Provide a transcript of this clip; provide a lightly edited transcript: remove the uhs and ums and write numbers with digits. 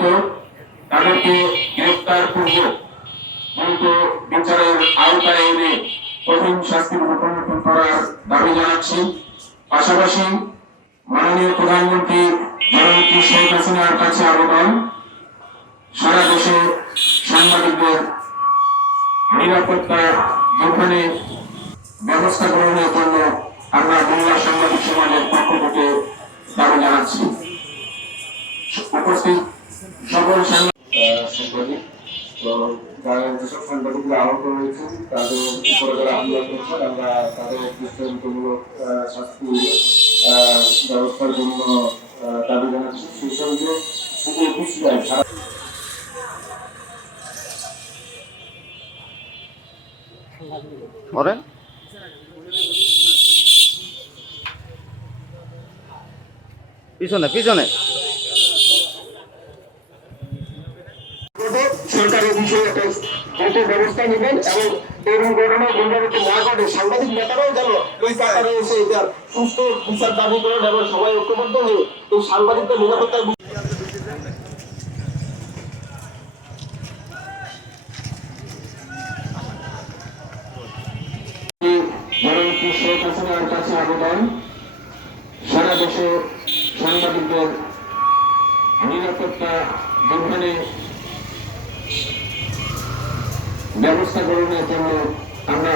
জড়িত তাদেরকে গ্রেফতার পূর্বক দ্রুত বিচারের আওতায় এনে কঠিন শাস্তির মুখোমুখি করার দাবি জানাচ্ছি। পাশাপাশি মাননীয় প্রধানমন্ত্রী জননেত্রী শেখ হাসিনার কাছে আবেদন, সারা দেশে সাংবাদিকদের নিরাপত্তা যেখানে ব্যবস্থা গ্রহণের জন্য আমরা বাংলা সাংবাদিক সমাজের পক্ষ থেকে দাবি জানাচ্ছি। উপস্থিত সকল সাংবাদিক যেসব সাংবাদিকরা আহত হয়েছেন তাদের উপরে যারা হামলা করেছে আমরা তাদের দৃষ্টান্তমূলক শাস্তি ব্যবস্থার জন্য দাবি জানাচ্ছি। সেই সঙ্গে শুধু উপস্থিত পিছনে পিছনে সরকারের বিষয়ে একটা ব্যবস্থা নেবেন এবং এরকম ঘটনা পুনরাবৃত্তি না ঘটে সাংবাদিক নেতারাও যেন ওই কাতারে এসে এটার সুস্থ বিচার দাবি করেন এবং সবাই ঐক্যবদ্ধ হয়ে এই সাংবাদিকদের নিরাপত্তার জননেত্রী শেখ হাসিনার কাছে আবেদন, সারা দেশে সাংবাদিকদের নিরাপত্তা যেখানে ব্যবস্থা গ্রহণের জন্য আমরা